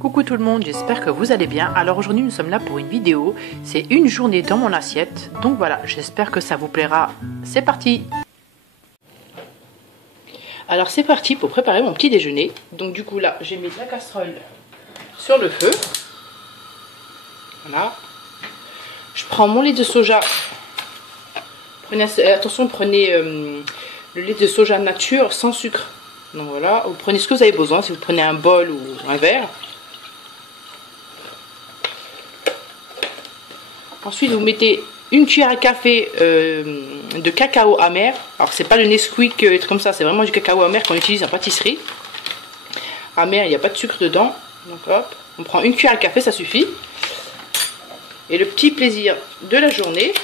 Coucou tout le monde, j'espère que vous allez bien. Alors aujourd'hui nous sommes là pour une vidéo, c'est une journée dans mon assiette. Donc voilà, j'espère que ça vous plaira. C'est parti! Alors c'est parti pour préparer mon petit déjeuner. Donc du coup là, j'ai mis la casserole sur le feu. Voilà. Je prends mon lait de soja. Attention, prenez le lait de soja nature sans sucre. Donc voilà, vous prenez ce que vous avez besoin, si vous prenez un bol ou un verre. Ensuite, vous mettez une cuillère à café de cacao amer. Alors, c'est pas le Nesquik, comme ça, c'est vraiment du cacao amer qu'on utilise en pâtisserie. Amer, il n'y a pas de sucre dedans. Donc, hop, on prend une cuillère à café, ça suffit. Et le petit plaisir de la journée.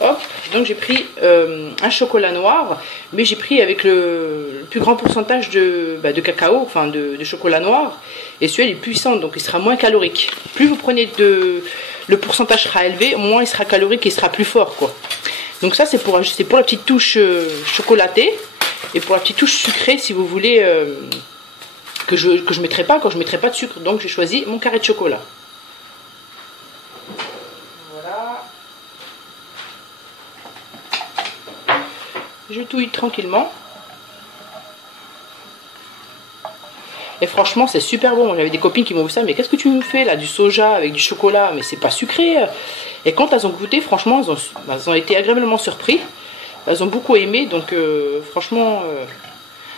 Donc, hop, donc j'ai pris un chocolat noir, mais j'ai pris avec le plus grand pourcentage de cacao, enfin de chocolat noir. Et celui-là, il est puissant, donc il sera moins calorique. Plus vous prenez le pourcentage sera élevé, moins il sera calorique et il sera plus fort, quoi. Donc ça, c'est pour la petite touche chocolatée. Et pour la petite touche sucrée, si vous voulez, que je mettrai pas, quand je mettrai pas de sucre. Donc j'ai choisi mon carré de chocolat. Voilà. Je touille tranquillement. Et franchement, c'est super bon. J'avais des copines qui m'ont vu ça, mais qu'est-ce que tu me fais là, du soja avec du chocolat? Mais c'est pas sucré. Et quand elles ont goûté, franchement, elles ont été agréablement surpris. Elles ont beaucoup aimé. Donc franchement,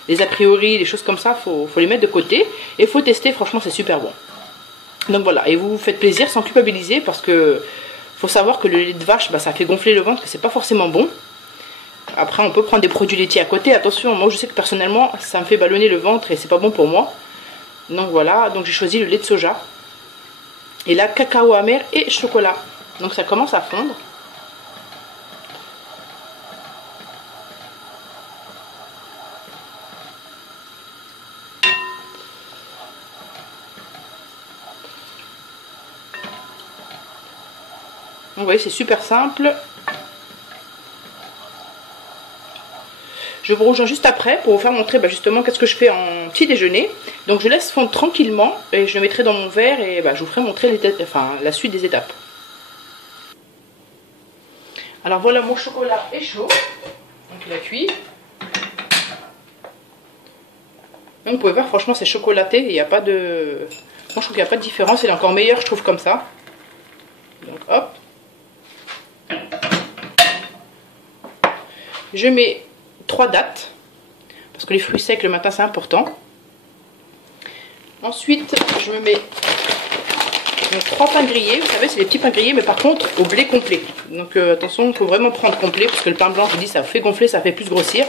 les a priori, les choses comme ça, faut les mettre de côté. Et il faut tester, franchement, c'est super bon. Donc voilà, et vous vous faites plaisir sans culpabiliser, parce que faut savoir que le lait de vache, ça fait gonfler le ventre, que c'est pas forcément bon. Après, on peut prendre des produits laitiers à côté. Attention, moi je sais que personnellement, ça me fait ballonner le ventre et c'est pas bon pour moi. Donc voilà, donc j'ai choisi le lait de soja. Et là, cacao amer et chocolat. Donc ça commence à fondre. Donc vous voyez, c'est super simple. Je vous rejoins juste après pour vous faire montrer justement qu'est-ce que je fais en petit déjeuner. Donc je laisse fondre tranquillement et je le mettrai dans mon verre et je vous ferai montrer la suite des étapes. Alors voilà, mon chocolat est chaud, donc il a cuit. Donc vous pouvez voir, franchement c'est chocolaté, il n'y a pas de... Moi je trouve qu'il n'y a pas de différence, il est encore meilleur je trouve comme ça. Donc hop. Je mets 3 dattes, parce que les fruits secs le matin c'est important. Ensuite je me mets 3 pains grillés, vous savez c'est les petits pains grillés, mais par contre au blé complet. Donc attention, il faut vraiment prendre complet, parce que le pain blanc, je vous dis, ça fait gonfler, ça fait plus grossir.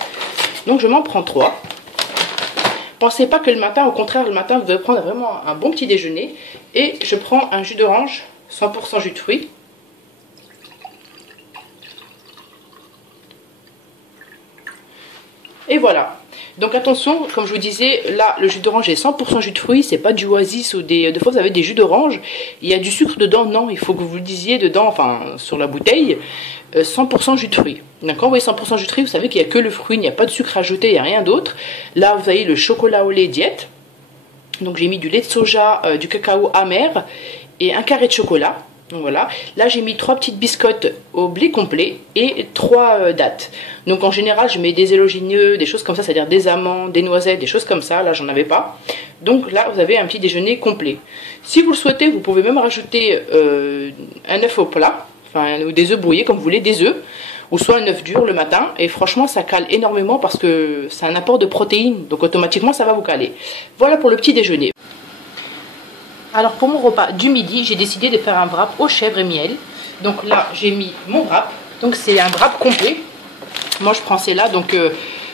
Donc je m'en prends 3. Pensez pas que le matin, au contraire, le matin vous devez prendre vraiment un bon petit déjeuner. Et je prends un jus d'orange, 100% jus de fruits. Et voilà. Donc attention, comme je vous disais, là le jus d'orange est 100% jus de fruits, c'est pas du Oasis ou des fois vous avez des jus d'orange, il y a du sucre dedans, non, il faut que vous le disiez dedans, enfin sur la bouteille, 100% jus de fruits. D'accord, vous voyez 100% jus de fruits, vous savez qu'il n'y a que le fruit, il n'y a pas de sucre ajouté, il n'y a rien d'autre. Là vous avez le chocolat au lait diète, donc j'ai mis du lait de soja, du cacao amer et un carré de chocolat. Donc voilà, là j'ai mis 3 petites biscottes au blé complet et 3 dattes. Donc en général je mets des élogineux, des choses comme ça, c'est-à-dire des amandes, des noisettes, des choses comme ça. Là j'en avais pas. Donc là vous avez un petit déjeuner complet. Si vous le souhaitez, vous pouvez même rajouter un œuf au plat, enfin ou des œufs brouillés comme vous voulez, des œufs, ou soit un œuf dur le matin. Et franchement ça cale énormément parce que c'est un apport de protéines, donc automatiquement ça va vous caler. Voilà pour le petit déjeuner. Alors pour mon repas du midi, j'ai décidé de faire un wrap aux chèvres et miel. Donc là, j'ai mis mon wrap. Donc c'est un wrap complet. Moi je prends celle-là, donc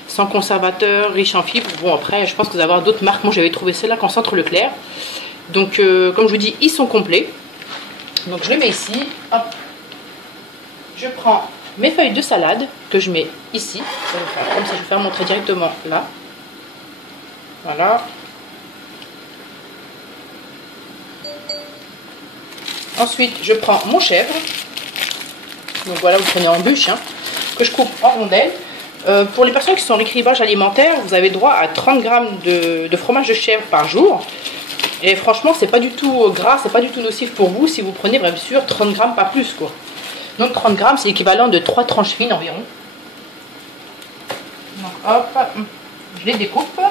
sans conservateur, riche en fibres. Bon après, je pense que vous allez avoir d'autres marques. Moi j'avais trouvé celle-là qu'en centre Leclerc. Donc comme je vous dis, ils sont complets. Donc je les mets ici. Hop. Je prends mes feuilles de salade que je mets ici. Comme ça je vais faire montrer directement là. Voilà. Ensuite, je prends mon chèvre. Donc voilà, vous prenez en bûche, que je coupe en rondelles. Pour les personnes qui sont en écrivage alimentaire, vous avez droit à 30 g de fromage de chèvre par jour. Et franchement, c'est pas du tout gras, c'est pas du tout nocif pour vous si vous prenez bien sûr 30 grammes, pas plus quoi. Donc 30 grammes, c'est l'équivalent de 3 tranches fines environ. Donc hop, je les découpe.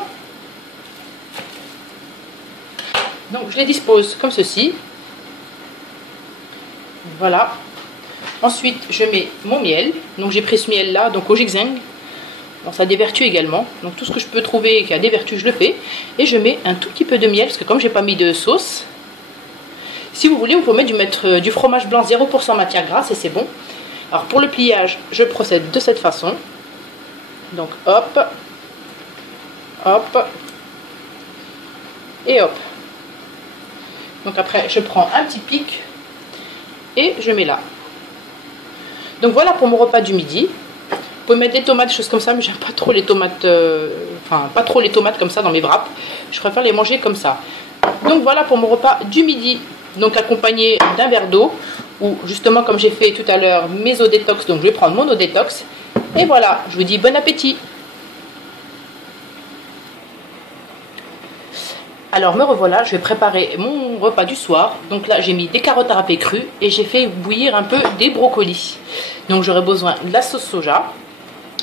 Donc je les dispose comme ceci. Voilà. Ensuite, je mets mon miel. Donc j'ai pris ce miel là, donc au ginseng. Bon, ça a des vertus également. Donc tout ce que je peux trouver qui a des vertus, je le fais. Et je mets un tout petit peu de miel, parce que comme j'ai pas mis de sauce, si vous voulez, vous pouvez mettre du fromage blanc 0% matière grasse et c'est bon. Alors pour le pliage, je procède de cette façon. Donc hop, hop, et hop. Donc après, je prends un petit pic et je mets là. Donc voilà pour mon repas du midi. Vous pouvez mettre des tomates, des choses comme ça, mais j'aime pas trop les tomates, enfin pas trop les tomates comme ça dans mes wraps. Je préfère les manger comme ça. Donc voilà pour mon repas du midi. Donc accompagné d'un verre d'eau, ou justement comme j'ai fait tout à l'heure mes eaux détox, donc je vais prendre mon eau détox. Et voilà, je vous dis bon appétit. Alors me revoilà, je vais préparer mon repas du soir. Donc là j'ai mis des carottes râpées crues et j'ai fait bouillir un peu des brocolis. Donc j'aurai besoin de la sauce soja,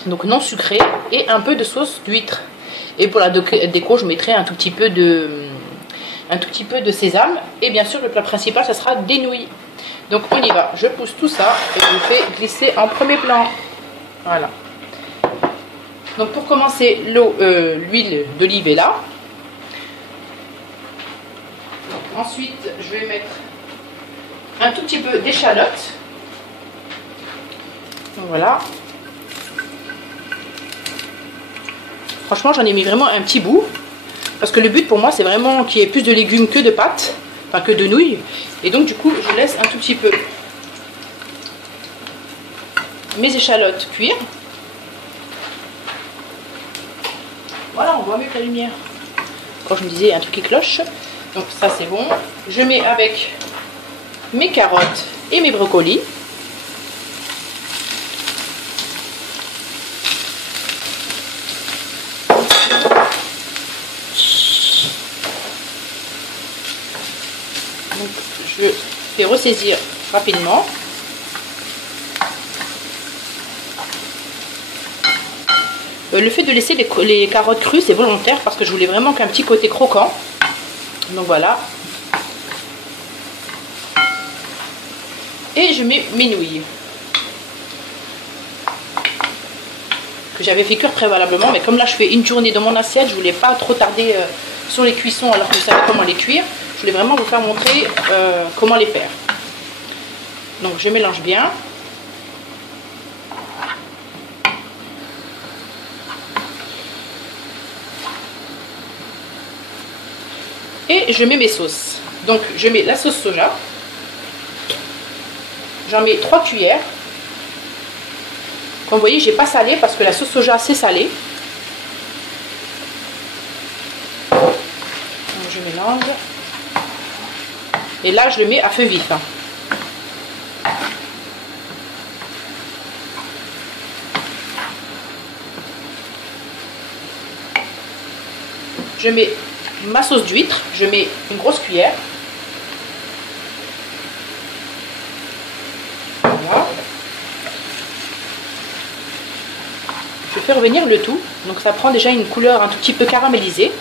donc non sucrée, et un peu de sauce d'huître. Et pour la déco, je mettrai un tout petit peu de sésame. Et bien sûr le plat principal, ça sera des nouilles. Donc on y va, je pousse tout ça et je fais glisser en premier plan. Voilà. Donc pour commencer, l'huile d'olive est là. Ensuite, je vais mettre un tout petit peu d'échalote. Voilà. Franchement, j'en ai mis vraiment un petit bout. Parce que le but pour moi, c'est vraiment qu'il y ait plus de légumes que de pâtes. Enfin, que de nouilles. Et donc, du coup, je laisse un tout petit peu mes échalotes cuire. Voilà, on voit mieux que la lumière. Quand je me disais, il y a un truc qui cloche. Donc ça c'est bon. Je mets avec mes carottes et mes brocolis. Donc je fais ressaisir rapidement. Le fait de laisser les carottes crues, c'est volontaire parce que je voulais vraiment qu'un petit côté croquant. Donc voilà. Et je mets mes nouilles. Que j'avais fait cuire préalablement. Mais comme là je fais une journée dans mon assiette, je voulais pas trop tarder sur les cuissons alors que je savais comment les cuire. Je voulais vraiment vous faire montrer comment les faire. Donc je mélange bien. Et je mets mes sauces. Donc je mets la sauce soja. J'en mets 3 cuillères. Comme vous voyez, j'ai pas salé parce que la sauce soja c'est salé. Donc je mélange. Et là je le mets à feu vif. Je mets ma sauce d'huître, je mets une grosse cuillère. Voilà. Je fais revenir le tout, donc ça prend déjà une couleur un tout petit peu caramélisée.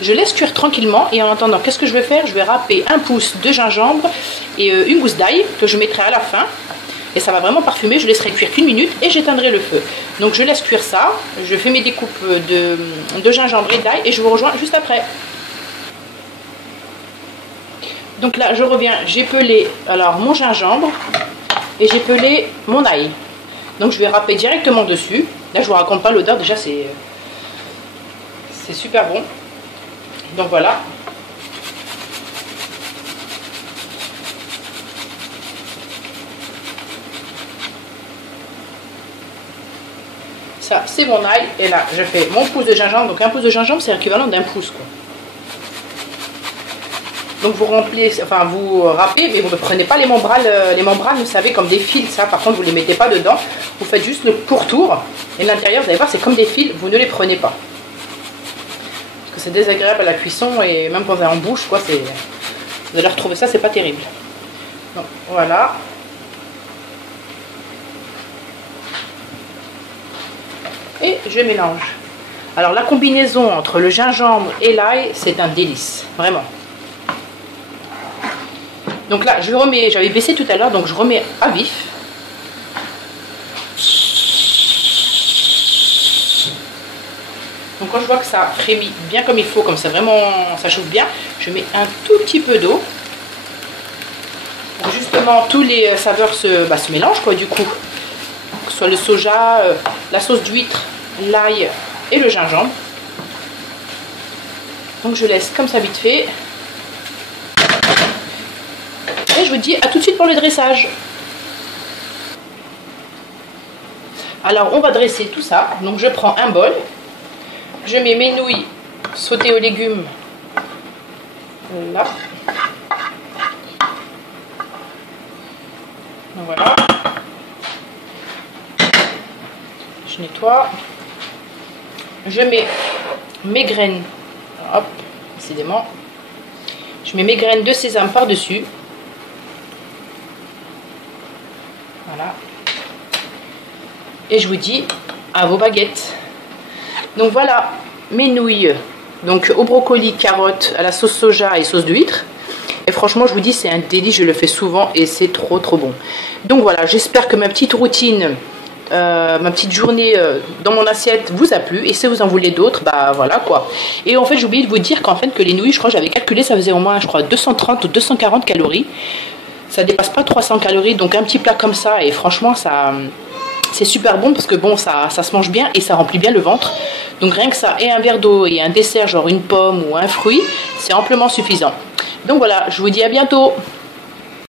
Je laisse cuire tranquillement et en attendant, qu'est-ce que je vais faire? Je vais râper un pouce de gingembre et une gousse d'ail que je mettrai à la fin. Et ça va vraiment parfumer, je laisserai cuire qu'une minute et j'éteindrai le feu. Donc je laisse cuire ça, je fais mes découpes de gingembre et d'ail et je vous rejoins juste après. Donc là je reviens, j'ai pelé alors mon gingembre et j'ai pelé mon ail. Donc je vais râper directement dessus. Là je vous raconte pas l'odeur, déjà c'est super bon. Donc voilà. Ça, c'est mon ail. Et là, je fais mon pouce de gingembre. Donc un pouce de gingembre, c'est l'équivalent d'un pouce, quoi. Donc vous remplissez, enfin vous râpez, mais vous ne prenez pas les membranes. Les membranes, vous savez, comme des fils, ça par contre vous ne les mettez pas dedans. Vous faites juste le pourtour. Et l'intérieur, vous allez voir, c'est comme des fils, vous ne les prenez pas. Parce que c'est désagréable à la cuisson et même quand vous avez en bouche, quoi, c'est. Vous allez retrouver ça, c'est pas terrible. Donc voilà. Et je mélange. Alors la combinaison entre le gingembre et l'ail, c'est un délice, vraiment. Donc là, je remets, j'avais baissé tout à l'heure, donc je remets à vif. Donc quand je vois que ça frémit bien comme il faut, comme ça vraiment, ça chauffe bien, je mets un tout petit peu d'eau. Pour justement tous les saveurs se mélangent quoi du coup. Que ce soit le soja, la sauce d'huître, l'ail et le gingembre. Donc je laisse comme ça vite fait. Et je vous dis à tout de suite pour le dressage. Alors on va dresser tout ça. Donc je prends un bol. Je mets mes nouilles sautées aux légumes. Là. Donc voilà. Je nettoie. Je mets mes graines. Hop, décidément. Je mets mes graines de sésame par-dessus. Voilà. Et je vous dis à vos baguettes. Donc voilà, mes nouilles. Donc au brocoli, carottes, à la sauce soja et sauce d'huître. Et franchement, je vous dis, c'est un délice. Je le fais souvent et c'est trop bon. Donc voilà, j'espère que ma petite routine, ma petite journée dans mon assiette vous a plu. Et si vous en voulez d'autres, bah voilà quoi. Et en fait, j'ai oublié de vous dire qu'en fait, que les nouilles, je crois que j'avais calculé, ça faisait au moins, je crois, 230 ou 240 calories. Ça dépasse pas 300 calories, donc un petit plat comme ça, et franchement, ça, c'est super bon parce que bon, ça se mange bien et ça remplit bien le ventre. Donc rien que ça, et un verre d'eau et un dessert, genre une pomme ou un fruit, c'est amplement suffisant. Donc voilà, je vous dis à bientôt.